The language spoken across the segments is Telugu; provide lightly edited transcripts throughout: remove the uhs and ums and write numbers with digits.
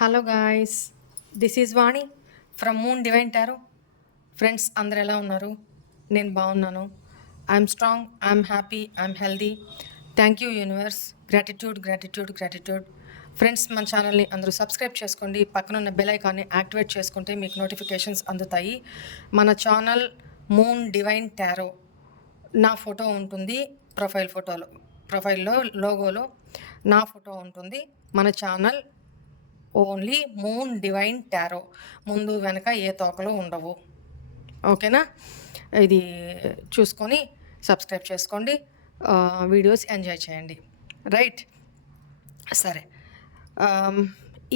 Hello guys, this is Vani from moon divine tarot. Friends అందరు ఎలా ఉన్నారు? నేను బాగున్నాను. I'm strong, I'm happy, I'm healthy. Thank you universe. Gratitude gratitude gratitude. Friends, మన ఛానల్ని అందరూ సబ్స్క్రైబ్ చేసుకోండి. పక్కనున్న బెల్ ఐకాన్ని యాక్టివేట్ చేసుకుంటే మీకు నోటిఫికేషన్స్ అందుతాయి. మన ఛానల్ మూన్ డివైన్ టారో. నా ఫోటో ఉంటుంది ప్రొఫైల్లో లోగోలో నా ఫోటో ఉంటుంది. మన channel only moon divine tarot. ముందు వెనక ఏ తోకలు ఉండవు. ఓకేనా? ఇది చూసుకొని సబ్స్క్రైబ్ చేసుకోండి. వీడియోస్ ఎంజాయ్ చేయండి. రైట్, సరే.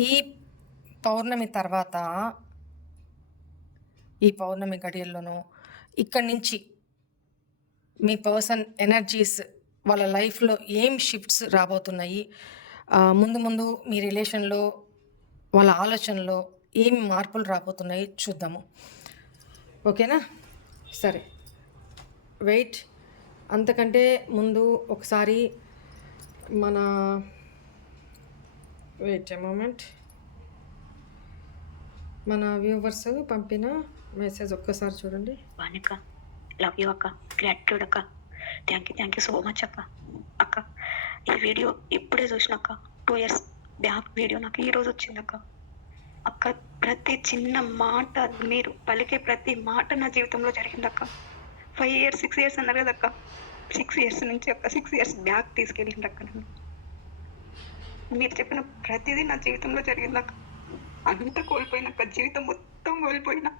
ఈ పౌర్ణమి తర్వాత, ఈ పౌర్ణమి గడియల్లోనూ ఇక్కడి నుంచి మీ పర్సన్ ఎనర్జీస్, వాళ్ళ లైఫ్లో ఏం షిఫ్ట్స్ రాబోతున్నాయి, ముందు ముందు మీ రిలేషన్లో వాళ్ళ ఆలోచనలో ఏం మార్పులు రాబోతున్నాయి చూద్దాము. ఓకేనా? సరే, వెయిట్. అంతకంటే ముందు ఒకసారి మన వెయిట్ ఏ మూమెంట్, మన వ్యూవర్స్ పంపిన మెసేజ్ ఒక్కసారి చూడండి. వాణిక, లవ్ యూ అక్క, గ్రాటిట్యూడ్ అక్క, థ్యాంక్ యూ సో మచ్ అక్క. అక్క, ఈ వీడియో ఇప్పుడే చూసినాక 2 years బ్యాక్ వీడియో నాకు ఈరోజు వచ్చిందక్క. అక్క, ప్రతి చిన్న మాట, మీరు పలికే ప్రతి మాట నా జీవితంలో జరిగిందక్క. 5 years 6 years అన్నారు కదక్క, 6 years నుంచి అక్క 6 years బ్యాక్ తీసుకెళ్ళిందక్క నన్ను. మీరు చెప్పిన ప్రతిదీ నా జీవితంలో జరిగిందక్క. అంతా కోల్పోయినాక, జీవితం మొత్తం కోల్పోయినా.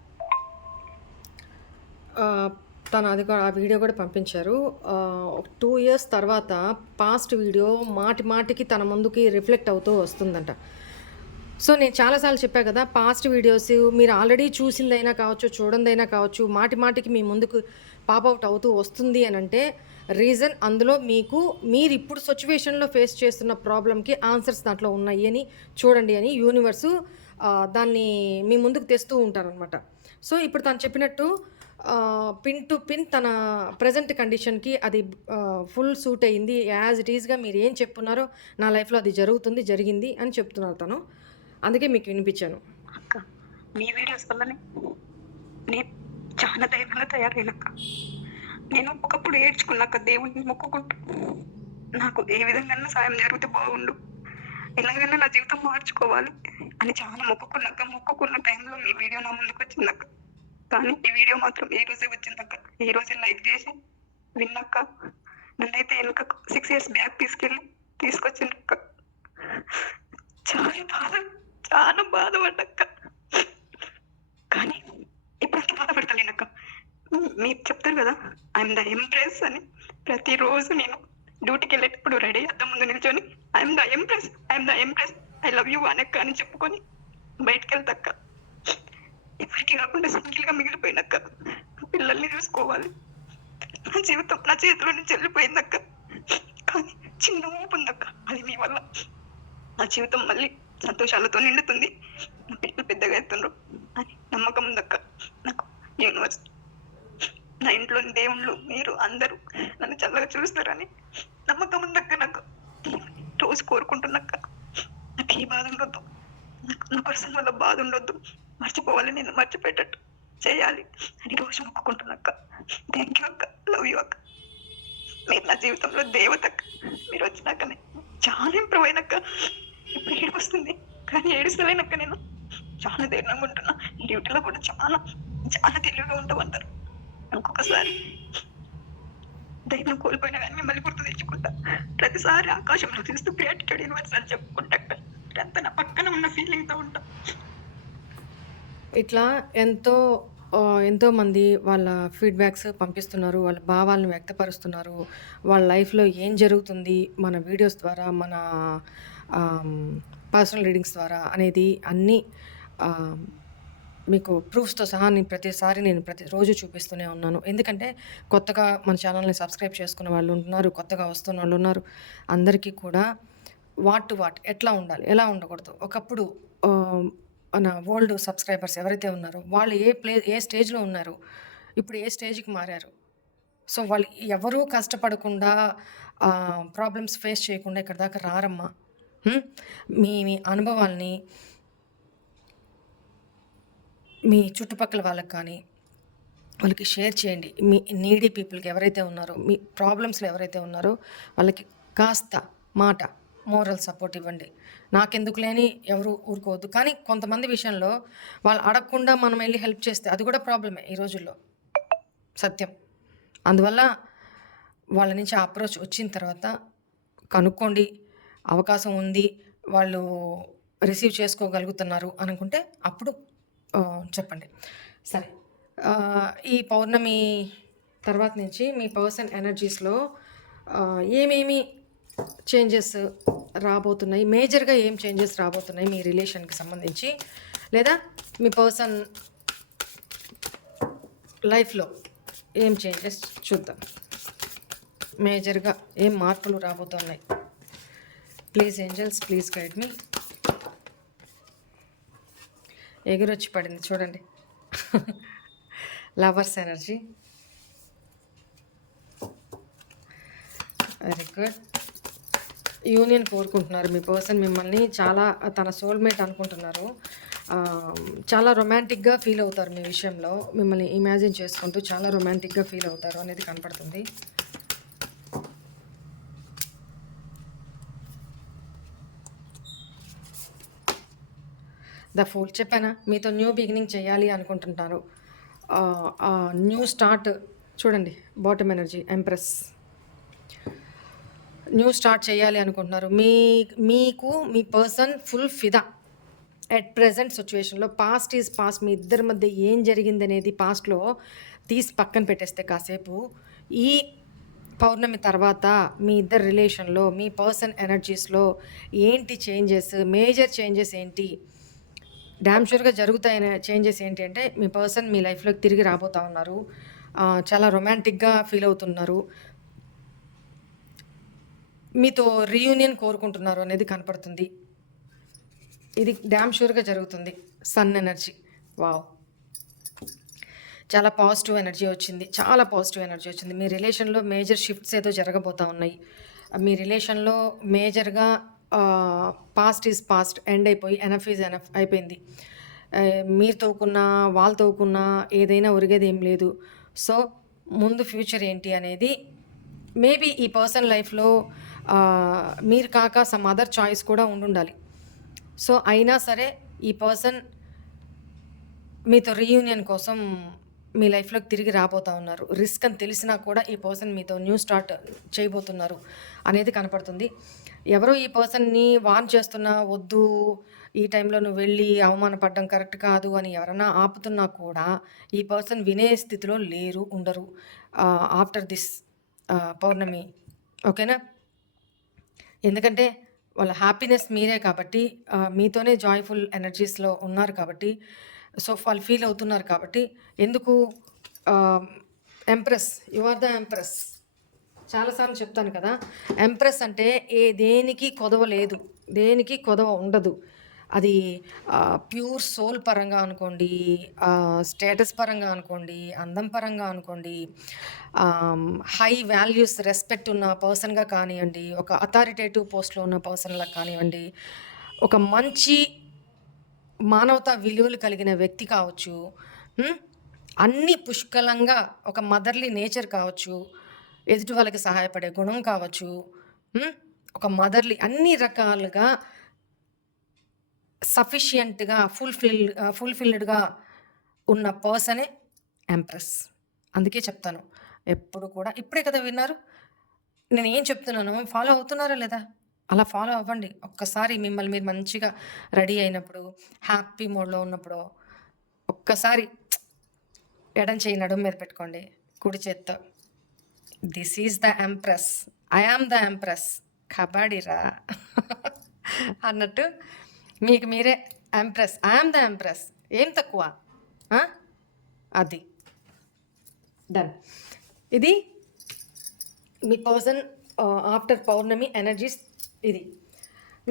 తను అది కూడా, ఆ వీడియో కూడా పంపించారు. 2 years తర్వాత పాస్ట్ వీడియో మాటి మాటికి తన ముందుకి రిఫ్లెక్ట్ అవుతూ వస్తుందంట. సో నేను చాలాసార్లు చెప్పా కదా, పాస్ట్ వీడియోస్ మీరు ఆల్రెడీ చూసిందైనా కావచ్చు, చూడందైనా కావచ్చు, మాటి మాటికి మీ ముందుకు పాపౌట్ అవుతూ వస్తుంది అని అంటే రీజన్ అందులో మీరు ఇప్పుడు సిచ్యువేషన్లో ఫేస్ చేస్తున్న ప్రాబ్లంకి ఆన్సర్స్ దాంట్లో ఉన్నాయి అని చూడండి అని యూనివర్సు దాన్ని మీ ముందుకు తెస్తూ ఉంటారనమాట. సో ఇప్పుడు తను చెప్పినట్టు పిన్ టు పిన్ తన ప్రజెంట్ కండిషన్కి అది ఫుల్ సూట్ అయ్యింది. యాజ్ ఇట్ ఈజ్గా మీరు ఏం చెప్పున్నారో నా లైఫ్లో అది జరిగింది అని చెప్తున్నారు తను. అందుకే మీకు వినిపించాను. అక్క, మీ వీడియోస్ వల్లనే నేను చాలా ధైర్యంగా తయారైనక్క. నేను ఒకప్పుడు ఏడ్చుకున్నాక దేవుడిని మొక్కుకుంటూ, నాకు ఏ విధంగా సాయం జరిగితే బాగుండు, ఎలాగైనా నా జీవితం మార్చుకోవాలి అని చాలా మొక్కుకున్న టైంలో మీ వీడియో నా ముందుకు వచ్చిందక్క. కానీ ఈ వీడియో మాత్రం ఈ రోజే వచ్చిందక్క. ఈ రోజే లైక్ చేసి విన్నాక నన్నైతే వెనుక 6 years బ్యాక్ తీసుకొచ్చిందక్క. చాలా బాధపడ్డక్క. కానీ ఇప్పుడు అంత బాధపడతలేనక్క. మీరు చెప్తారు కదా, ఐఎమ్ ద ఎంప్రెస్ అని. ప్రతిరోజు నేను డ్యూటీకి వెళ్ళేటప్పుడు రెడీ అద్దం ముందు నిల్చొని I'm the empress, I love you అనక్క అని చెప్పుకొని బయటకు వెళ్తాక్క. ఎవరికి కాకుండా సింగిల్గా మిగిలిపోయినక్క. పిల్లల్ని చూసుకోవాలి, నా జీవితం నా చేతిలో నుంచి వెళ్ళిపోయిందక్క. కానీ చిన్న ఊపు ఉందక్క, అది మీ వల్ల నా జీవితం మళ్ళీ సంతోషాలతో నిండుతుంది, నా పిల్లలు పెద్దగా అవుతున్నారు అని నమ్మకం ఉందక్క నాకు. యూనివర్స్, నా ఇంట్లోని దేవుళ్ళు, మీరు అందరూ నన్ను చల్లగా చూస్తారని నమ్మకం ఉందక్క నాకు. రోజు కోరుకుంటున్నాక నాకు ఏ బాధ ఉండొద్దు, నాకు నా పర్సన్ వల్ల బాధ ఉండొద్దు, మర్చిపోవాలి, నేను మర్చిపోయేటట్టు చేయాలి అని రోజు మొక్కుకుంటున్నాక. థ్యాంక్ యూ అక్క, లవ్ యూ అక్క. మీరు నా జీవితంలో దేవతక్క. మీరు వచ్చినాకనే చాలా ఇంప్రూవ్ అయినాక. ఇప్పుడు ఏడుపు వస్తుంది కానీ ఏడుస్తలేనక్క. నేను చాలా ధైర్యంగా ఉంటున్నా. డ్యూటీలో కూడా చాలా తెలివిగా ఉంటామంటారు. ఇంకొకసారి ధైర్యం కోల్పోయినా కానీ మిమ్మల్ని గుర్తు తెచ్చుకుంటా. ప్రతిసారి ఆకాశంలో చూస్తూ గ్రాటిట్యూడ్ యూనివర్స్ అని చెప్పుకుంటా. అంత నా పక్కన ఉన్న ఫీలింగ్తో ఉంటా. ఇట్లా ఎంతోమంది వాళ్ళ ఫీడ్బ్యాక్స్ పంపిస్తున్నారు, వాళ్ళ భావాలను వ్యక్తపరుస్తున్నారు, వాళ్ళ లైఫ్లో ఏం జరుగుతుంది మన వీడియోస్ ద్వారా, మన పర్సనల్ రీడింగ్స్ ద్వారా అనేది అన్నీ మీకు ప్రూఫ్స్తో సహా నేను ప్రతిరోజు చూపిస్తూనే ఉన్నాను. ఎందుకంటే కొత్తగా మన ఛానల్ని సబ్స్క్రైబ్ చేసుకున్న వాళ్ళు ఉన్నారు, కొత్తగా వస్తున్న వాళ్ళు ఉన్నారు. అందరికీ కూడా వాట్ ఎట్లా ఉండాలి, ఎలా ఉండకూడదు. ఒకప్పుడు మన ఓల్డ్ సబ్స్క్రైబర్స్ ఎవరైతే ఉన్నారో వాళ్ళు ఏ స్టేజ్లో ఉన్నారు, ఇప్పుడు ఏ స్టేజ్కి మారారు. సో వాళ్ళు ఎవరూ కష్టపడకుండా, ప్రాబ్లమ్స్ ఫేస్ చేయకుండా ఇక్కడ దాకా రారమ్మా. మీ అనుభవాల్ని మీ చుట్టుపక్కల వాళ్ళకి కానీ వాళ్ళకి షేర్ చేయండి. మీ నీడీ పీపుల్కి ఎవరైతే ఉన్నారో, మీ ప్రాబ్లమ్స్లో ఎవరైతే ఉన్నారో వాళ్ళకి కాస్త మాట మోరల్ సపోర్ట్ ఇవ్వండి. నాకెందుకు లేని ఎవరు ఊరుకోవద్దు. కానీ కొంతమంది విషయంలో వాళ్ళు అడగకుండా మనం వెళ్ళి హెల్ప్ చేస్తే అది కూడా ప్రాబ్లమే ఈ రోజుల్లో, సత్యం. అందువల్ల వాళ్ళ నుంచి ఆ అప్రోచ్ వచ్చిన తర్వాత కనుక్కోండి. అవకాశం ఉంది, వాళ్ళు రిసీవ్ చేసుకోగలుగుతున్నారు అనుకుంటే అప్పుడు చెప్పండి. సరే, ఈ పౌర్ణమి తర్వాత నుంచి మీ పర్సన్ ఎనర్జీస్లో ఏమేమి చేంజెస్ రాబోతున్నాయి, మేజర్గా ఏం చేంజెస్ రాబోతున్నాయి మీ రిలేషన్కి సంబంధించి, లేదా మీ పర్సన్ లైఫ్లో ఏం చేంజెస్ చూద్దాం. మేజర్గా ఏం మార్పులు రాబోతున్నాయి. ప్లీజ్ ఏంజల్స్, ప్లీజ్ గైడ్ మీ. ఎగురొచ్చి పడింది చూడండి. Lovers energy, very good. Union కోరుకుంటున్నారు మీ పర్సన్ మిమ్మల్ని, చాలా తన సోల్మేట్ అనుకుంటున్నారు. చాలా రొమాంటిక్గా ఫీల్ అవుతారు మీ విషయంలో, మిమ్మల్ని ఇమాజిన్ చేసుకుంటూ చాలా రొమాంటిక్గా ఫీల్ అవుతారు అనేది కనపడుతుంది. ద ఫూల్ చెప్పానా, మీతో న్యూ బిగినింగ్ చేయాలి అనుకుంటున్నారు. న్యూ స్టార్ట్ చూడండి. Bottom energy, empress. New start చేయాలి అనుకుంటున్నారు. మీకు మీ పర్సన్ ఫుల్ ఫిదా ఎట్ ప్రజెంట్ సిచ్యువేషన్లో. Past is past. మీ ఇద్దరి మధ్య ఏం జరిగిందనేది పాస్ట్లో తీసి పక్కన పెట్టేస్తే కాసేపు, ఈ పౌర్ణమి తర్వాత మీ ఇద్దరు రిలేషన్లో, మీ పర్సన్ ఎనర్జీస్లో ఏంటి చేంజెస్, మేజర్ చేంజెస్ ఏంటి, డ్యామ్ షూర్గా జరుగుతాయనే చేంజెస్ ఏంటి అంటే, మీ పర్సన్ మీ లైఫ్లోకి తిరిగి రాబోతూ ఉన్నారు. చాలా రొమాంటిక్గా ఫీల్ అవుతున్నారు. మీతో రీయూనియన్ కోరుకుంటున్నారు అనేది కనపడుతుంది. ఇది డ్యామ్ షూర్గా జరుగుతుంది. సన్ ఎనర్జీ, వావ్, చాలా పాజిటివ్ ఎనర్జీ వచ్చింది. చాలా పాజిటివ్ ఎనర్జీ వచ్చింది. మీ రిలేషన్లో మేజర్ షిఫ్ట్స్ ఏదో జరగబోతూ ఉన్నాయి. మీ రిలేషన్లో మేజర్గా పాస్ట్ ఈజ్ పాస్ట్ ఎండ్ అయిపోయి ఎనఫ్ ఈజ్ ఎనఫ్ అయిపోయింది. మీరు తోకున్నా వాళ్ళు తోకున్నా ఏదైనా ఒరిగేది ఏం లేదు. సో ముందు ఫ్యూచర్ ఏంటి అనేది, మేబీ ఈ పర్సన్ లైఫ్లో మీరు కాక సమ్ అదర్ చాయిస్ కూడా ఉండాలి. సో అయినా సరే ఈ పర్సన్ మీతో రీయూనియన్ కోసం మీ లైఫ్లోకి తిరిగి రాబోతూ ఉన్నారు. రిస్క్ అని తెలిసినా కూడా ఈ పర్సన్ మీతో న్యూ స్టార్ట్ చేయబోతున్నారు అనేది కనపడుతుంది. ఎవరో ఈ పర్సన్ని వార్న్ చేస్తున్నా, వద్దు ఈ టైంలో నువ్వు వెళ్ళి అవమానపడడం కరెక్ట్ కాదు అని ఎవరైనా ఆపుతున్నా కూడా ఈ పర్సన్ వినే స్థితిలో లేరు, ఉండరు ఆఫ్టర్ దిస్ పౌర్ణమి. ఓకేనా? ఎందుకంటే వాళ్ళ హ్యాపీనెస్ మీరే కాబట్టి, మీతోనే జాయ్ఫుల్ ఎనర్జీస్లో ఉన్నారు కాబట్టి, సో వాళ్ళు ఫీల్ అవుతున్నారు కాబట్టి. ఎందుకు empress, you are the empress. చాలాసార్లు చెప్తాను కదా, ఎంప్రెస్ అంటే దేనికి కొదవ లేదు, దేనికి కొదవ ఉండదు. అది ప్యూర్ సోల్ పరంగా అనుకోండి, స్టేటస్ పరంగా అనుకోండి, అందం పరంగా అనుకోండి, హై వాల్యూస్ రెస్పెక్ట్ ఉన్న పర్సన్గా కానివ్వండి, ఒక అథారిటేటివ్ పోస్ట్లో ఉన్న పర్సన్లా కానివ్వండి, ఒక మంచి మానవతా విలువలు కలిగిన వ్యక్తి కావచ్చు, అన్నీ పుష్కలంగా ఒక మదర్లీ నేచర్ కావచ్చు, ఎదుటి వాళ్ళకి సహాయపడే గుణం కావచ్చు, ఒక మదర్లీ అన్ని రకాలుగా సఫిషియంట్గా ఫుల్ఫిల్డ్గా ఉన్న పర్సనే ఎంప్రెస్. అందుకే చెప్తాను ఎప్పుడు కూడా. ఇప్పుడే కదా విన్నారు నేను ఏం చెప్తున్నాను, ఫాలో అవుతున్నారా లేదా? అలా ఫాలో అవ్వండి. ఒక్కసారి మిమ్మల్ని మీరు మంచిగా రెడీ అయినప్పుడు, హ్యాపీ మోడ్లో ఉన్నప్పుడు ఒక్కసారి ఎడం చేయి నడుము మీద పెట్టుకోండి, కుడి చేత్తో. This is the empress, I am the empress, కబాడీరా అన్నట్టు మీకు మీరే empress, I am the empress. ఏం తక్కువ? అది డన్. ఇది మీ పర్సన్ ఆఫ్టర్ పౌర్ణమి ఎనర్జీస్. ఇది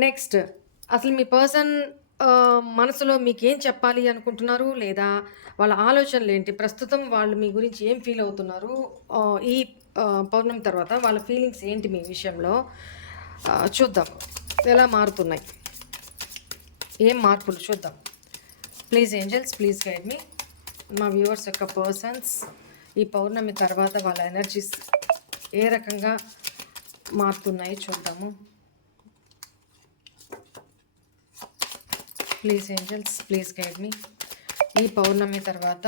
నెక్స్ట్, అసలు మీ పర్సన్ మనసులో మీకు ఏం చెప్పాలి అనుకుంటున్నారు, లేదా వాళ్ళ ఆలోచనలు ఏంటి, ప్రస్తుతం వాళ్ళు మీ గురించి ఏం ఫీల్ అవుతున్నారు, ఈ పౌర్ణమి తర్వాత వాళ్ళ ఫీలింగ్స్ ఏంటి మీ విషయంలో చూద్దాం. ఎలా మారుతున్నాయి, ఏం మార్పులు చూద్దాం. ప్లీజ్ ఏంజల్స్, ప్లీజ్ గైడ్ మీ. మా వ్యూవర్స్ యొక్క పర్సన్స్ ఈ పౌర్ణమి తర్వాత వాళ్ళ ఎనర్జీస్ ఏ రకంగా మారుతున్నాయి చూద్దాము. ప్లీజ్ ఏంజల్స్, ప్లీజ్ గైడ్ మీ. ఈ పౌర్ణమి తర్వాత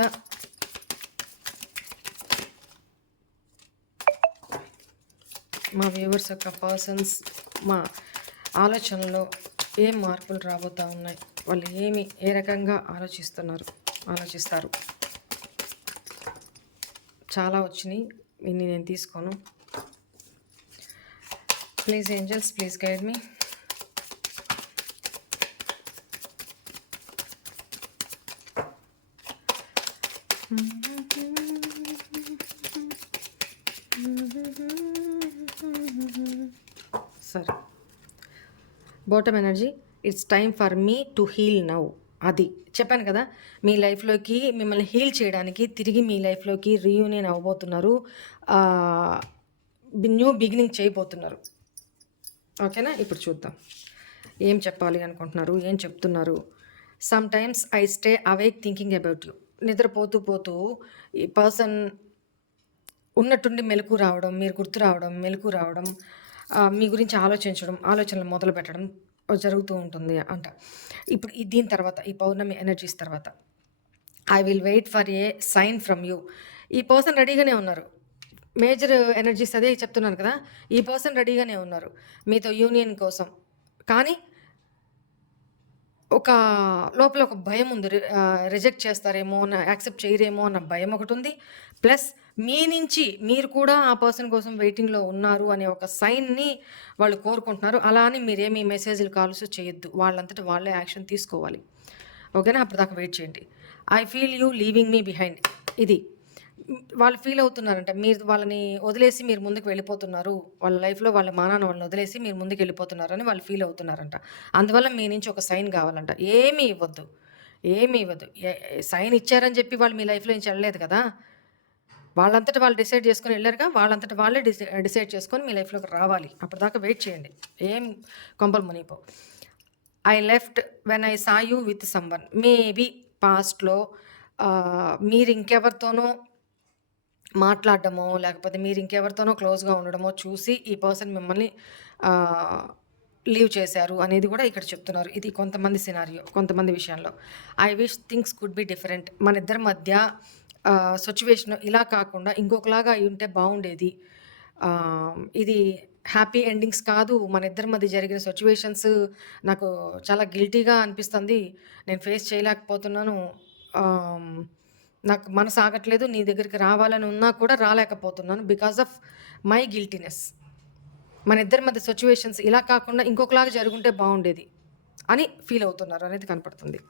మా వ్యూవర్స్ యొక్క పర్సన్స్ మా ఆలోచనలో ఏం మార్పులు రాబోతూ ఉన్నాయి, వాళ్ళు ఏ రకంగా ఆలోచిస్తారు. చాలా వచ్చినాయి, ఇన్ని నేను తీసుకోను. Please angels, please guide me. సరే, bottom energy, it's time for me to heal now. అది చెప్పాను కదా, మీ లైఫ్లోకి మిమ్మల్ని హీల్ చేయడానికి తిరిగి మీ లైఫ్లోకి రీయూనియన్ అవ్వబోతున్నారు, న్యూ బిగినింగ్ చేయబోతున్నారు. ఓకేనా, ఇప్పుడు చూద్దాం ఏం చెప్పాలి అనుకుంటున్నారు, ఏం చెప్తున్నారు. Some times I stay awake thinking about you. నిద్రపోతూ ఈ పర్సన్ ఉన్నట్టుండి మెలకు రావడం, మీరు గుర్తు రావడం, మెలకు రావడం, మీ గురించి ఆలోచనలు మొదలు పెట్టడం జరుగుతూ ఉంటుంది అంట. ఇప్పుడు దీని తర్వాత, ఈ పౌర్ణమి ఎనర్జీస్ తర్వాత, I will wait for a sign from you. ఈ పర్సన్ రెడీగానే ఉన్నారు. మేజర్ ఎనర్జీస్ అదే చెప్తున్నాను కదా, ఈ పర్సన్ రెడీగానే ఉన్నారు మీతో యూనియన్ కోసం. కానీ ఒక లోపల ఒక భయం ఉంది, రిజెక్ట్ చేస్తారేమో, యాక్సెప్ట్ చేయరేమో అన్న భయం ఒకటి ఉంది. ప్లస్ మీ నుంచి మీరు కూడా ఆ పర్సన్ కోసం వెయిటింగ్లో ఉన్నారు అనే ఒక సైన్ని వాళ్ళు కోరుకుంటున్నారు. అలా అని మీరేమీ మెసేజ్లు కాల్స్ చేయొద్దు, వాళ్ళంతటా వాళ్ళే యాక్షన్ తీసుకోవాలి. ఓకేనా, అప్పటిదాకా వెయిట్ చేయండి. I feel you leaving me behind. ఇది వాళ్ళు ఫీల్ అవుతున్నారంట, మీరు వాళ్ళని వదిలేసి మీరు ముందుకు వెళ్ళిపోతున్నారు, వాళ్ళ లైఫ్లో వాళ్ళ మానాన్ని వాళ్ళని వదిలేసి మీరు ముందుకు వెళ్ళిపోతున్నారని వాళ్ళు ఫీల్ అవుతున్నారంట. అందువల్ల మీ నుంచి ఒక సైన్ కావాలంట. ఏమీ ఇవ్వద్దు. సైన్ ఇచ్చారని చెప్పి వాళ్ళు మీ లైఫ్లో నుంచి వెళ్ళలేదు కదా, వాళ్ళంతటా వాళ్ళు డిసైడ్ చేసుకొని వెళ్ళారుగా, వాళ్ళంతటా వాళ్ళే డిసైడ్ చేసుకొని మీ లైఫ్లోకి రావాలి. అప్పటిదాకా వెయిట్ చేయండి, ఏం కొంపలు మునిగిపోవు. I left when I saw you with someone. Maybe పాస్ట్లో మీరు ఇంకెవరితోనో మాట్లాడడమో, లేకపోతే మీరు ఇంకెవరితోనో క్లోజ్గా ఉండడమో చూసి ఈ పర్సన్ మిమ్మల్ని లీవ్ చేశారు అనేది కూడా ఇక్కడ చెప్తున్నారు. ఇది కొంతమంది సినారియో, కొంతమంది విషయంలో. I wish things could be different. మన ఇద్దరి మధ్య సిచ్యువేషన్ ఇలా కాకుండా ఇంకొకలాగా అయి ఉంటే బాగుండేది. ఇది హ్యాపీ ఎండింగ్స్ కాదు. మన ఇద్దరి మధ్య జరిగిన సిచ్యువేషన్స్ నాకు చాలా గిల్టీగా అనిపిస్తుంది, నేను ఫేస్ చేయలేకపోతున్నాను, నాకు మనసు ఆగట్లేదు, నీ దగ్గరికి రావాలని ఉన్నా కూడా రాలేకపోతున్నాను బికాజ్ ఆఫ్ మై గిల్టీనెస్. మన ఇద్దరి మధ్య సిచ్యువేషన్స్ ఇలా కాకుండా ఇంకొకలాగా జరుగుంటే బాగుండేది అని ఫీల్ అవుతున్నారు అనేది కనపడుతుంది.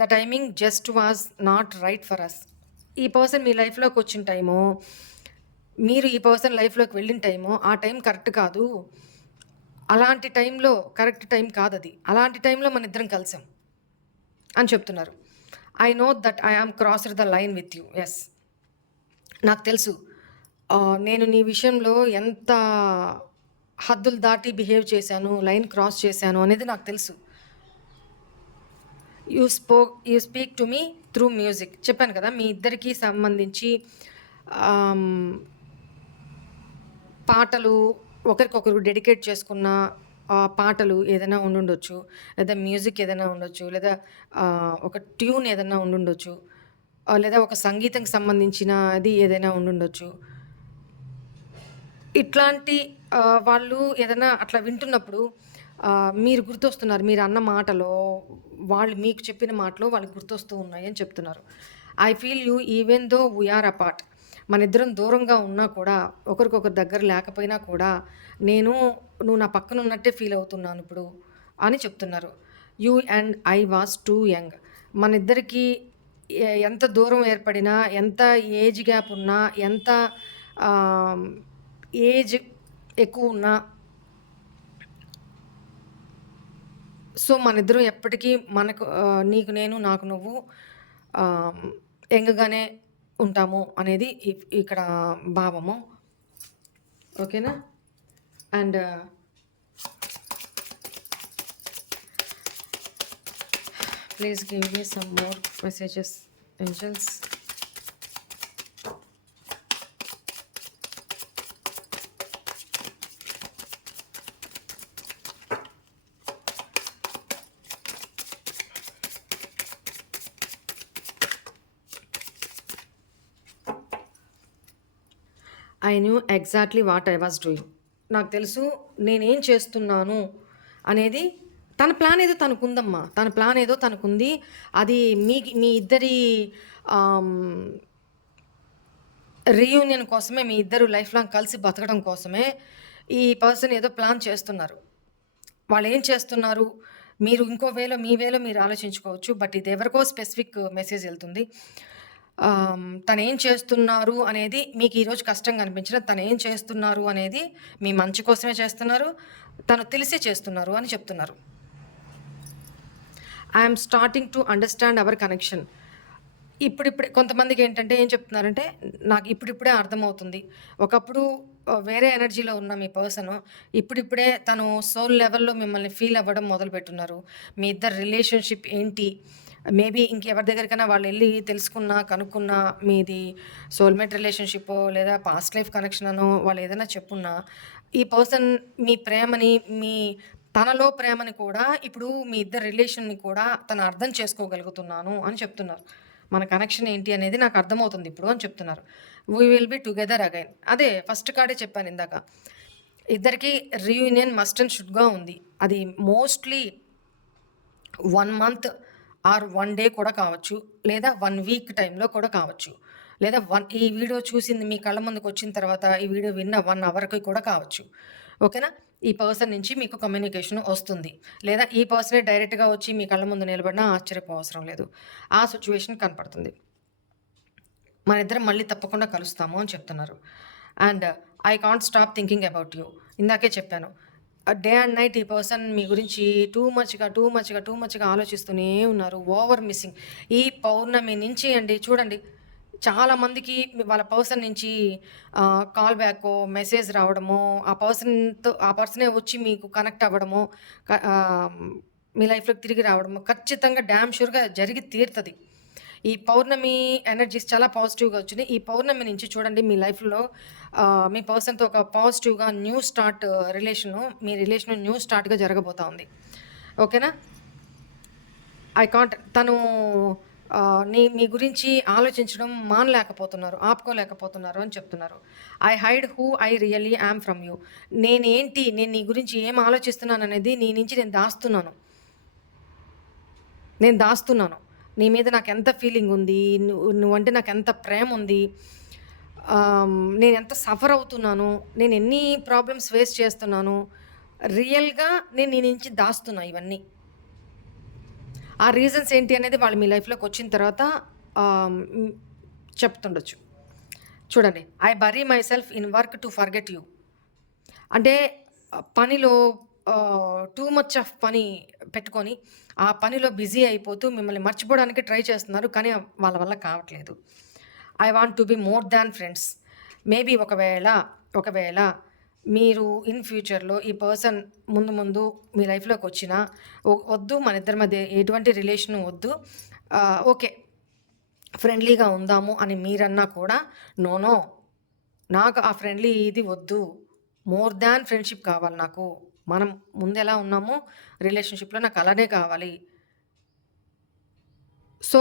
The timing just was not right for us. ఈ పర్సన్ మీ లైఫ్లోకి వచ్చిన టైమో, మీరు ఈ పర్సన్ లైఫ్లోకి వెళ్ళిన టైమో, ఆ టైం కరెక్ట్ కాదు. అలాంటి టైంలో కరెక్ట్ టైం కాదు అది. అలాంటి టైంలో మన ఇద్దరం కలిసాం అని చెప్తున్నారు. I know that I am crossed the line with you. Yes, నాకు తెలుసు, నేను నీ విషయంలో ఎంత హద్దులు దాటి బిహేవ్ చేశాను, లైన్ క్రాస్ చేశాను అనేది నాకు తెలుసు. You speak to me through music. చెప్పాను కదా, మీ ఇద్దరికి సంబంధించి పాటలు, ఒకరికొకరు డెడికేట్ చేసుకున్న పాటలు ఏదైనా ఉండుండొచ్చు, లేదా మ్యూజిక్ ఏదైనా ఉండొచ్చు, లేదా ఒక ట్యూన్ ఏదైనా ఉండుండొచ్చు, లేదా ఒక సంగీతంకి సంబంధించినది ఏదైనా ఉండుండొచ్చు. ఇట్లాంటి వాళ్ళు ఏదైనా అట్లా వింటున్నప్పుడు మీరు గుర్తొస్తున్నారు, మీరు అన్న మాటలో, వాళ్ళు మీకు చెప్పిన మాటలో వాళ్ళకి గుర్తొస్తూ ఉన్నాయి అని చెప్తున్నారు. I feel you even though we are apart. మన ఇద్దరం దూరంగా ఉన్నా కూడా, ఒకరికొకరు దగ్గర లేకపోయినా కూడా, నువ్వు నా పక్కన ఉన్నట్టే ఫీల్ అవుతున్నాను ఇప్పుడు అని చెప్తున్నారు. You and I was two young. మన ఇద్దరికి ఎంత దూరం ఏర్పడినా, ఎంత ఏజ్ గ్యాప్ ఉన్నా, ఎంత ఏజ్ ఎక్కువ ఉన్నా, సో మన ఇద్దరం ఎప్పటికీ నీకు నేను, నాకు నువ్వు యంగ్గానే ఉంటాము అనేది ఇక్కడ భావము. ఓకేనా, and please give me some more messages, angels. I knew exactly what I was doing. నాకు తెలుసు నేనేం చేస్తున్నాను అనేది. తన ప్లాన్ ఏదో తనకుందమ్మా, తన ప్లాన్ ఏదో తనకుంది. అది మీ ఇద్దరి రీయూనియన్ కోసమే, మీ ఇద్దరు లైఫ్ లాంగ్ కలిసి బతకడం కోసమే ఈ పర్సన్ ఏదో ప్లాన్ చేస్తున్నారు. వాళ్ళు ఏం చేస్తున్నారు, మీరు ఇంకో వేలో మీ వేలో మీరు ఆలోచించుకోవచ్చు. బట్ ఇది ఎవరికో స్పెసిఫిక్ మెసేజ్ వెళ్తుంది. తను ఏం చేస్తున్నారు అనేది మీకు ఈరోజు కష్టంగా అనిపించిన, తను ఏం చేస్తున్నారు అనేది మీ మంచి కోసమే చేస్తున్నారు, తను తెలిసే చేస్తున్నారు అని చెప్తున్నారు. I'm starting to understand our connection. ఇప్పుడిప్పుడే కొంతమందికి ఏంటంటే ఏం చెప్తున్నారంటే, నాకు ఇప్పుడిప్పుడే అర్థమవుతుంది. ఒకప్పుడు వేరే ఎనర్జీలో ఉన్న మీ పర్సన్ ఇప్పుడిప్పుడే తను సోల్ లెవెల్లో మిమ్మల్ని ఫీల్ అవ్వడం మొదలుపెట్టున్నారు. మీ ఇద్దరు రిలేషన్షిప్ ఏంటి, మేబీ ఇంకెవరి దగ్గరికైనా వాళ్ళు వెళ్ళి తెలుసుకున్నా కనుక్కున్నా మీది సోల్మేట్ రిలేషన్షిప్ లేదా పాస్ట్ లైఫ్ కనెక్షన్ అనో వాళ్ళు ఏదైనా చెప్పున్నా, ఈ పర్సన్ మీ ప్రేమని, మీ తనలో ప్రేమని కూడా ఇప్పుడు మీ ఇద్దరు రిలేషన్ని కూడా తను అర్థం చేసుకోగలుగుతున్నాను అని చెప్తున్నారు. మన కనెక్షన్ ఏంటి అనేది నాకు అర్థమవుతుంది ఇప్పుడు అని చెప్తున్నారు. We will be together again. అదే ఫస్ట్ కార్డే చెప్పాను ఇందాక, ఇద్దరికి రీయూనియన్ మస్ట్ అండ్ షుడ్గా ఉంది. అది మోస్ట్లీ 1 month ఆర్ 1 day కూడా కావచ్చు, లేదా 1 week టైంలో కూడా కావచ్చు, లేదా ఈ వీడియో చూసింది మీ కళ్ళ ముందుకు వచ్చిన తర్వాత ఈ వీడియో విన్న 1 hourకి కూడా కావచ్చు. ఓకేనా? ఈ పర్సన్ నుంచి మీకు కమ్యూనికేషన్ వస్తుంది, లేదా ఈ పర్సనే డైరెక్ట్గా వచ్చి మీ కళ్ళ ముందు నిలబడినా ఆశ్చర్యపోవసరం లేదు. ఆ సిచ్యువేషన్ కనపడుతుంది. మన ఇద్దరం మళ్ళీ తప్పకుండా కలుస్తాము అని చెప్తున్నారు. And I can't stop thinking about you. ఇందాకే చెప్పాను, డే అండ్ నైట్ ఈ పర్సన్ మీ గురించి టూ మచ్గా ఆలోచిస్తూనే ఉన్నారు. Over missing. ఈ పౌర్ణమి నుంచి అండి చూడండి, చాలామందికి వాళ్ళ పర్సన్ నుంచి కాల్ బ్యాకో మెసేజ్ రావడమో, ఆ పర్సనే వచ్చి మీకు కనెక్ట్ అవ్వడమో, మీ లైఫ్లోకి తిరిగి రావడమో ఖచ్చితంగా డ్యామ్ షూర్గా జరిగి తీరుతుంది. ఈ పౌర్ణమి ఎనర్జీస్ చాలా పాజిటివ్గా వచ్చినాయి. ఈ పౌర్ణమి నుంచి చూడండి మీ లైఫ్లో మీ పర్సన్తో ఒక పాజిటివ్గా న్యూ స్టార్ట్ మీ రిలేషన్ న్యూ స్టార్ట్గా జరగబోతా ఉంది. ఓకేనా? తను మీ గురించి ఆలోచించడం మానలేకపోతున్నారు, ఆపుకోలేకపోతున్నారు అని చెప్తున్నారు. I hide who I really yam from you. నేను నీ గురించి ఏం ఆలోచిస్తున్నాను అనేది నీ నుంచి నేను దాస్తున్నాను. నీ మీద నాకు ఎంత ఫీలింగ్ ఉంది, నువ్వంటే నాకు ఎంత ప్రేమ ఉంది, నేను ఎంత సఫర్ అవుతున్నాను, నేను ఎన్ని ప్రాబ్లమ్స్ ఫేస్ చేస్తున్నాను, రియల్గా నేను నీ నుంచి దాస్తున్నా ఇవన్నీ. ఆ రీజన్స్ ఏంటి అనేది వాళ్ళు మీ లైఫ్లోకి వచ్చిన తర్వాత చెప్తుండొచ్చు. చూడండి, I bury myself in work to forget you. అంటే పనిలో టూ మచ్ ఆఫ్ పని పెట్టుకొని ఆ పనిలో బిజీ అయిపోతూ మిమ్మల్ని మర్చిపోవడానికి ట్రై చేస్తున్నారు, కానీ వాళ్ళ వల్ల కావట్లేదు. I want to be more than friends. Maybe ఒకవేళ మీరు ఇన్ ఫ్యూచర్లో ఈ పర్సన్ ముందు మీ లైఫ్లోకి వచ్చినా వద్దు, మన ఇద్దరి మధ్య ఎటువంటి రిలేషన్ వద్దు, ఓకే ఫ్రెండ్లీగా ఉందాము అని మీరన్నా కూడా, నో నాకు ఆ ఫ్రెండ్లీ ఇది వద్దు, మోర్ దాన్ ఫ్రెండ్షిప్ కావాలి నాకు, మనం ముందు ఎలా ఉన్నామో రిలేషన్షిప్లో నాకు అలానే కావాలి. సో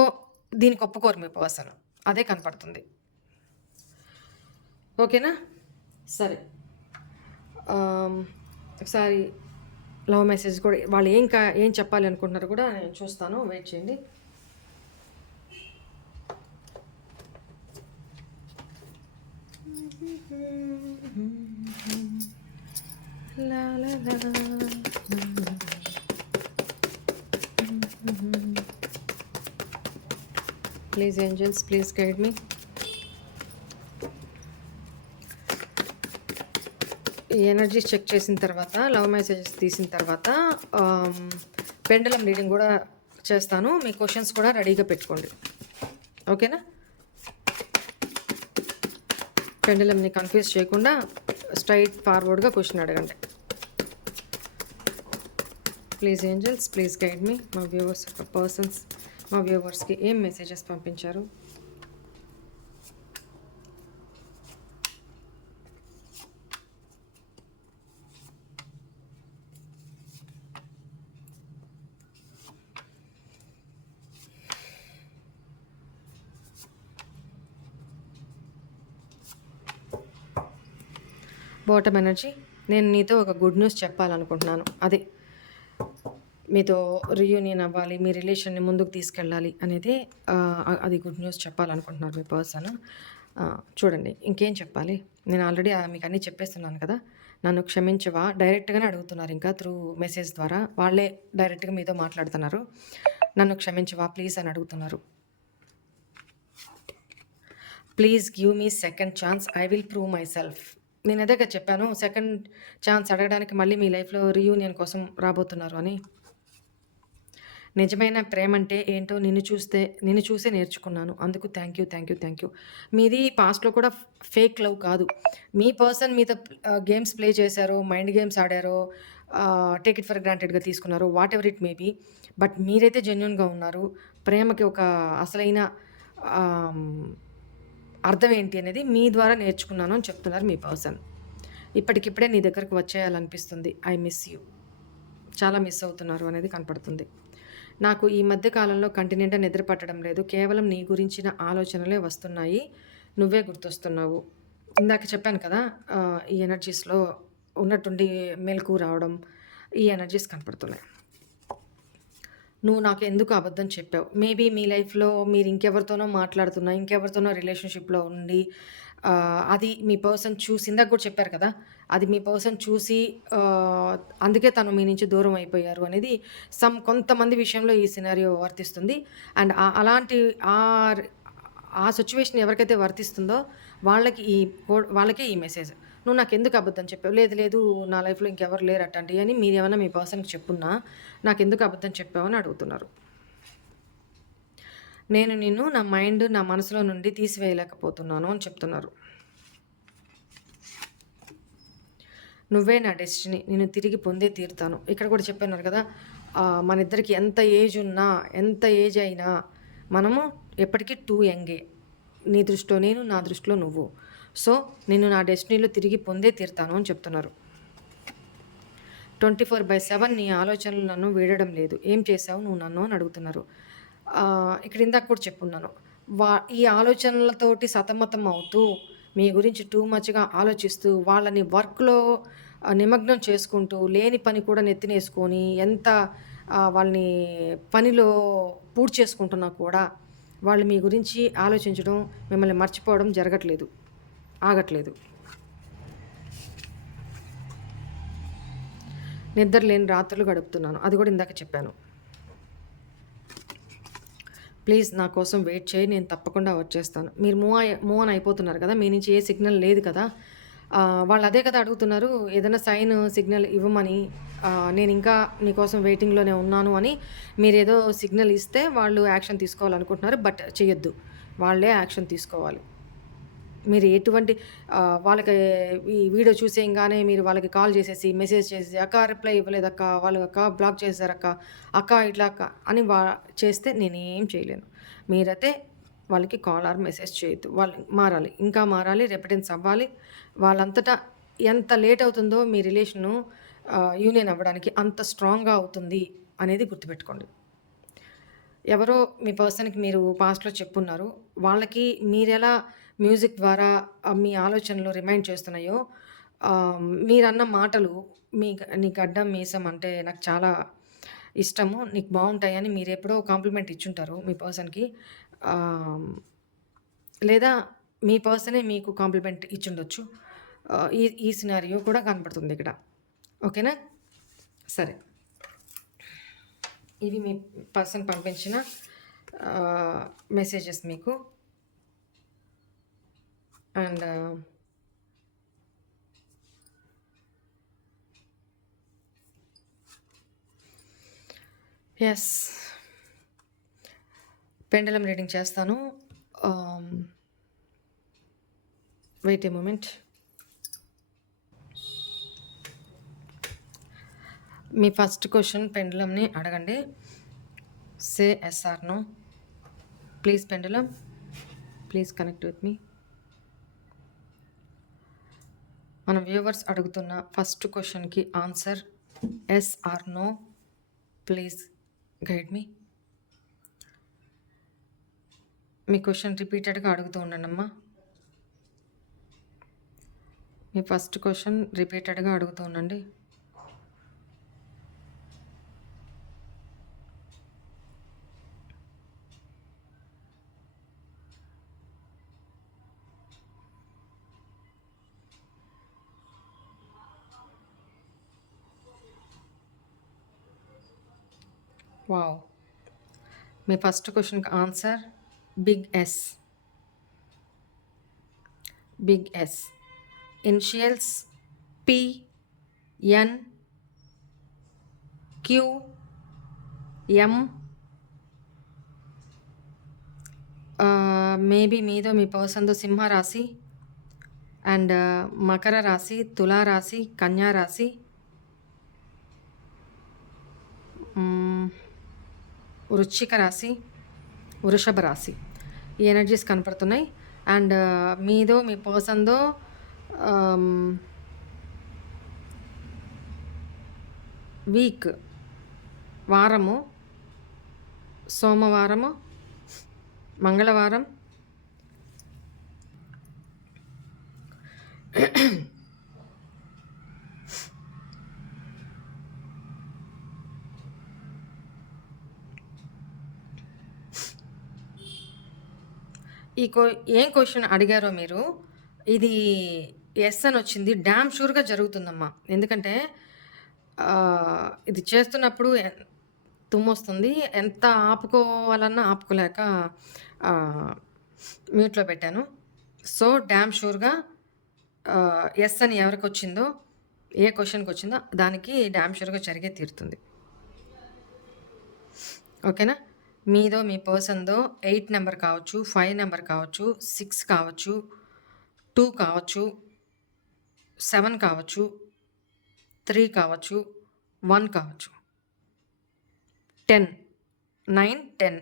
దీనికి ఒప్పుకోరు మీ పర్సన్, అదే కనపడుతుంది. ఓకేనా? సరే, ఒకసారి లవ్ మెసేజ్ కూడా వాళ్ళు ఏం చెప్పాలి అనుకుంటున్నారు కూడా నేను చూస్తాను, వెయిట్ చేయండి. ప్లీజ్ ఏంజల్స్, ప్లీజ్ గైడ్ మీ. ఈ ఎనర్జీస్ చెక్ చేసిన తర్వాత, లవ్ మెసేజెస్ తీసిన తర్వాత పెండలం రీడింగ్ కూడా చేస్తాను. మీ క్వశ్చన్స్ కూడా రెడీగా పెట్టుకోండి, ఓకేనా? పెండలంని కన్ఫ్యూజ్ చేయకుండా స్ట్రైట్ ఫార్వర్డ్గా క్వశ్చన్ అడగండి. ప్లీజ్ ఏంజల్స్, ప్లీజ్ గైడ్ మీ. మా వ్యూవర్స్ యొక్క పర్సన్స్ మా వ్యూవర్స్కి ఏం మెసేజెస్ పంపించారు? బాటమ్ ఎనర్జీ, నేను నీతో ఒక గుడ్ న్యూస్ చెప్పాలనుకుంటున్నాను. అదే మీతో రియూనియన్ అవ్వాలి, మీ రిలేషన్ని ముందుకు తీసుకెళ్ళాలి అనేది అది గుడ్ న్యూస్ చెప్పాలనుకుంటున్నారు మీ పర్సన్. చూడండి, ఇంకేం చెప్పాలి? నేను ఆల్రెడీ మీకు అన్నీ చెప్పేస్తున్నాను కదా. నన్ను క్షమించవా డైరెక్ట్గానే అడుగుతున్నారు, ఇంకా త్రూ మెసేజ్ ద్వారా వాళ్ళే డైరెక్ట్గా మీతో మాట్లాడుతున్నారు. నన్ను క్షమించవా ప్లీజ్ అని అడుగుతున్నారు. Please give me second chance, I will prove my self. నేను ఎదాక చెప్పాను సెకండ్ ఛాన్స్ అడగడానికి మళ్ళీ మీ లైఫ్లో రీయూనియన్ కోసం రాబోతున్నారు అని. నిజమైన ప్రేమ అంటే ఏంటో నిన్ను చూసే నేర్చుకున్నాను. అందుకు థ్యాంక్ యూ. మీది పాస్ట్లో కూడా ఫేక్ లవ్ కాదు. మీ పర్సన్ మీతో గేమ్స్ ప్లే చేశారో, మైండ్ గేమ్స్ ఆడారో, టేక్ ఇట్ ఫర్ గ్రాంటెడ్గా తీసుకున్నారు, whatever it may be. But మీరైతే జెన్యున్గా ఉన్నారు. ప్రేమకి ఒక అసలైన అర్థం ఏంటి అనేది మీ ద్వారా నేర్చుకున్నాను అని చెప్తున్నారు మీ పర్సన్. ఇప్పటికిప్పుడే నీ దగ్గరకు వచ్చేయాలనిపిస్తుంది. I miss you. చాలా మిస్ అవుతున్నారు అనేది కనపడుతుంది. నాకు ఈ మధ్య కాలంలో కంటిన్యూగా నిద్ర పట్టడం లేదు. కేవలం నీ గురించిన ఆలోచనలే వస్తున్నాయి. నువ్వే గుర్తొస్తున్నావు. ఇందాక చెప్పాను కదా, ఈ ఎనర్జీస్లో ఉన్నట్టుండి మెలకు రావడం, ఈ ఎనర్జీస్ కనపడుతున్నాయి. నువ్వు నాకు ఎందుకు అబద్ధం చెప్పావు? మేబీ మీ లైఫ్లో మీరు ఇంకెవరితోనో మాట్లాడుతున్నా, ఇంకెవరితోనో రిలేషన్షిప్లో ఉండి, అది మీ పర్సన్ చూసి, ఇందాక కూడా చెప్పారు కదా, అది మీ పర్సన్ చూసి అందుకే తను మీ నుంచి దూరం అయిపోయారు అనేది కొంతమంది విషయంలో ఈ సినారియో వర్తిస్తుంది. అండ్ అలాంటి ఆ సిచ్యువేషన్ ఎవరికైతే వర్తిస్తుందో వాళ్ళకే ఈ మెసేజ్. నువ్వు నాకు ఎందుకు అబద్ధం చెప్పావు? లేదు నా లైఫ్లో ఇంకెవరు లేరు అట్టండి అని మీరు ఏమైనా మీ పర్సన్కి చెప్పున్నా నాకు ఎందుకు అబద్ధం చెప్పావు అని అడుగుతున్నారు. నేను నిన్ను నా మైండ్, నా మనసులో నుండి తీసివేయలేకపోతున్నాను అని చెప్తున్నారు. నువ్వే నా డెస్టినీ, నేను తిరిగి పొందే తీరుతాను. ఇక్కడ కూడా చెప్పన్నారు కదా, మన ఇద్దరికి ఎంత ఏజ్ అయినా మనము ఎప్పటికీ టూ యంగే. నీ దృష్టిలో నేను, నా దృష్టిలో నువ్వు. సో నేను నా డెస్టినీలో తిరిగి పొందే తీరుతాను అని చెప్తున్నారు. 24/7 నీ ఆలోచనలు నన్ను వీడడం లేదు. ఏం చేసావు నువ్వు నన్ను అని అడుగుతున్నారు. ఇక్కడ ఇందాక కూడా చెప్పున్నాను, ఈ ఆలోచనలతోటి సతమతం అవుతూ మీ గురించి టూ మచ్గా ఆలోచిస్తూ వాళ్ళని వర్క్లో నిమగ్నం చేసుకుంటూ లేని పని కూడా నెత్తినేసుకొని ఎంత వాళ్ళని పనిలో పూర్తి చేసుకుంటున్నా కూడా వాళ్ళు మీ గురించి ఆలోచించడం, మిమ్మల్ని మర్చిపోవడం ఆగట్లేదు. నిద్ర లేని రాత్రులు గడుపుతున్నాను, అది కూడా ఇందాక చెప్పాను. ప్లీజ్ నా కోసం వెయిట్ చేయి, నేను తప్పకుండా వచ్చేస్తాను. మీరు మూవ్ ఆన్ అయిపోతున్నారు కదా, మీ నుంచి ఏ సిగ్నల్ లేదు కదా. వాళ్ళు అదే కదా అడుగుతున్నారు, ఏదైనా సిగ్నల్ ఇవ్వమని. నేను ఇంకా నీకోసం వెయిటింగ్లోనే ఉన్నాను అని మీరు ఏదో సిగ్నల్ ఇస్తే వాళ్ళు యాక్షన్ తీసుకోవాలనుకుంటున్నారు. బట్ చేయొద్దు, వాళ్ళే యాక్షన్ తీసుకోవాలి. మీరు ఎటువంటి వాళ్ళకి ఈ వీడియో చూసేయంగానే మీరు వాళ్ళకి కాల్ చేసేసి మెసేజ్ చేసి, అక్క రిప్లై ఇవ్వలేదక్క, వాళ్ళు అక్క బ్లాక్ చేశారక్క, అక్క ఇట్లా అక్క అని చేస్తే నేనేం చేయలేను. మీరైతే వాళ్ళకి కాల్ ఆర్ మెసేజ్ చేయొద్దు. వాళ్ళు ఇంకా మారాలి, రెపెటెన్స్ అవ్వాలి. వాళ్ళంతటా ఎంత లేట్ అవుతుందో మీ రిలేషను యూనియన్ అవ్వడానికి అంత స్ట్రాంగ్గా అవుతుంది అనేది గుర్తుపెట్టుకోండి. ఎవరో మీ పర్సన్కి మీరు పాస్ట్లో చెప్పున్నారు, వాళ్ళకి మీరెలా మ్యూజిక్ ద్వారా మీ ఆలోచనలు రిమైండ్ చేస్తున్నాయో, మీరన్న మాటలు నీ గడ్డం మీసం అంటే నాకు చాలా ఇష్టము, నీకు బాగుంటాయని మీరు ఎప్పుడో కాంప్లిమెంట్ ఇచ్చుంటారు మీ పర్సన్కి. లేదా మీ పర్సనే మీకు కాంప్లిమెంట్ ఇచ్చుండొచ్చు. ఈ సినారియో కూడా కనపడుతుంది ఇక్కడ. ఓకేనా? సరే, ఇవి మీ పర్సన్ పంపించిన మెసేజెస్ మీకు. అండ్ ఎస్, పెండలం రీడింగ్ చేస్తాను. Wait a moment. మీ ఫస్ట్ క్వశ్చన్ పెండులంని అడగండి. Say yes or no. Please pendulum, please connect with me. మన వ్యూవర్స్ అడుగుతున్న ఫస్ట్ క్వశ్చన్కి answer yes or no. Please guide me. మీ క్వశ్చన్ రిపీటెడ్గా అడుగుతూ ఉండండమ్మా. మీ ఫస్ట్ క్వశ్చన్ రిపీటెడ్గా అడుగుతూ ఉండండి. వావ్, మీ ఫస్ట్ క్వశ్చన్కి answer big yes. Big yes. Initials P, N, Q, M. Maybe మీదో మీ పర్సన్తో సింహరాశి అండ్ మకర రాశి, తులారాశి, కన్యా రాశి, వృశ్చిక రాశి, వృషభ రాశి. ఈ ఎనర్జీస్ కనపడుతున్నాయి. అండ్ మీదో మీ పర్సన్దో వీక్, వారము, సోమవారము, మంగళవారం, ఏం క్వశ్చన్ అడిగారో మీరు, ఇది ఎస్ అని వచ్చింది. డ్యామ్ షూర్గా జరుగుతుందమ్మా. ఎందుకంటే ఇది చేస్తున్నప్పుడు తుమ్మొస్తుంది. ఎంత ఆపుకోవాలన్నా ఆపుకోలేక మ్యూట్లో పెట్టాను. సో డ్యామ్ షూర్గా ఎస్ అని ఎవరికి వచ్చిందో, ఏ క్వశ్చన్కి వచ్చిందో దానికి డ్యామ్ షూర్గా జరిగే తీరుతుంది. ఓకేనా? మీదో మీ పర్సన్దో 8 నెంబర్ కావచ్చు, 5 నెంబర్ కావచ్చు, 6 కావచ్చు, 2 కావచ్చు, 7 కావచ్చు, 3 కావచ్చు, 1 కావచ్చు, 10, 9, 10.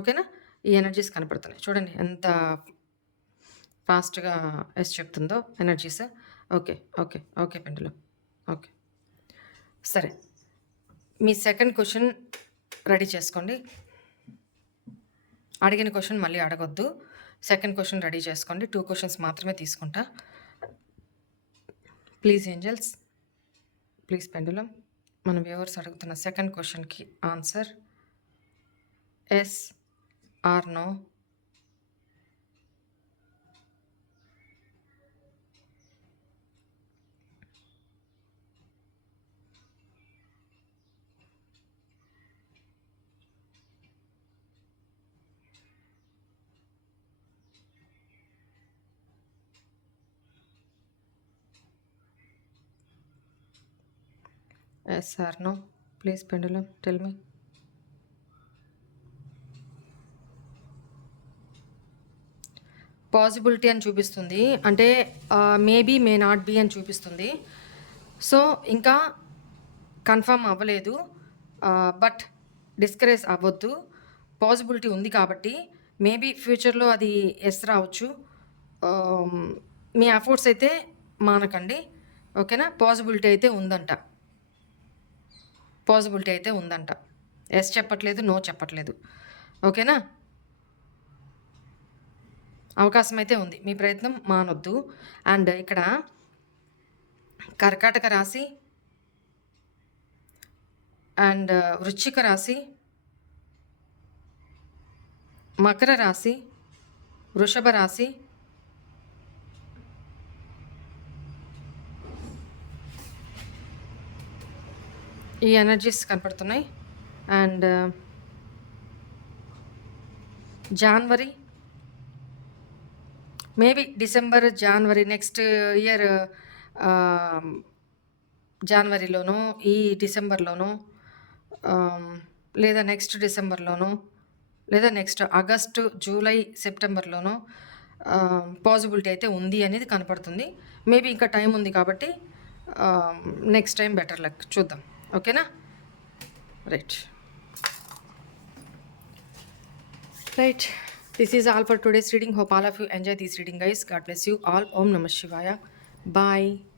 ఓకేనా? ఈ ఎనర్జీస్ కనపడుతున్నాయి. చూడండి ఎంత ఫాస్ట్గా ఎస్ చెప్తుందో ఎనర్జీస్. ఓకే ఓకే ఓకే పెండులో. ఓకే, సరే. మీ సెకండ్ క్వశ్చన్ రెడీ చేసుకోండి. అడిగిన క్వశ్చన్ మళ్ళీ అడగొద్దు. సెకండ్ క్వశ్చన్ రెడీ చేసుకోండి. 2 క్వశ్చన్స్ మాత్రమే తీసుకుంటా. Please angels, please pendulum. మన వ్యూవర్స్ అడుగుతున్న సెకండ్ క్వశ్చన్కి answer yes or no. Yes or no. Please pendulum, tell me. Possibility అని చూపిస్తుంది. అంటే మేబీ, మే నాట్ బీ అని చూపిస్తుంది. సో ఇంకా కన్ఫర్మ్ అవ్వలేదు. బట్ డిస్కరేజ్ అవ్వద్దు. పాసిబిలిటీ ఉంది కాబట్టి మేబీ ఫ్యూచర్లో అది ఎస్ రావచ్చు. మీ ఎఫర్ట్స్ అయితే మానకండి. ఓకేనా? పాసిబిలిటీ అయితే ఉందంట. పాసిబిలిటీ అయితే ఉందంట. ఎస్ చెప్పట్లేదు, నో చెప్పట్లేదు. ఓకేనా? అవకాశం అయితే ఉంది. మీ ప్రయత్నం మానొద్దు. అండ్ ఇక్కడ కర్కాటక రాశి అండ్ వృశ్చిక రాశి, మకర రాశి, వృషభ రాశి, ఈ ఎనర్జీస్ కనపడుతున్నాయి. అండ్ జనవరి, మేబీ డిసెంబర్, జనవరి, నెక్స్ట్ ఇయర్ జనవరిలోనో, ఈ డిసెంబర్లోనో, లేదా నెక్స్ట్ డిసెంబర్లోనో, లేదా నెక్స్ట్ ఆగస్టు, జూలై, సెప్టెంబర్లోనో పాసిబిలిటీ అయితే ఉంది అనేది కనపడుతుంది. మేబీ ఇంకా టైం ఉంది కాబట్టి నెక్స్ట్ టైం బెటర్ లక్ చూద్దాం. ఓకేనా? Right. This is all for today's reading. Hope all of you enjoy this reading, guys. God bless you all. Om Namah Shivaya. Bye.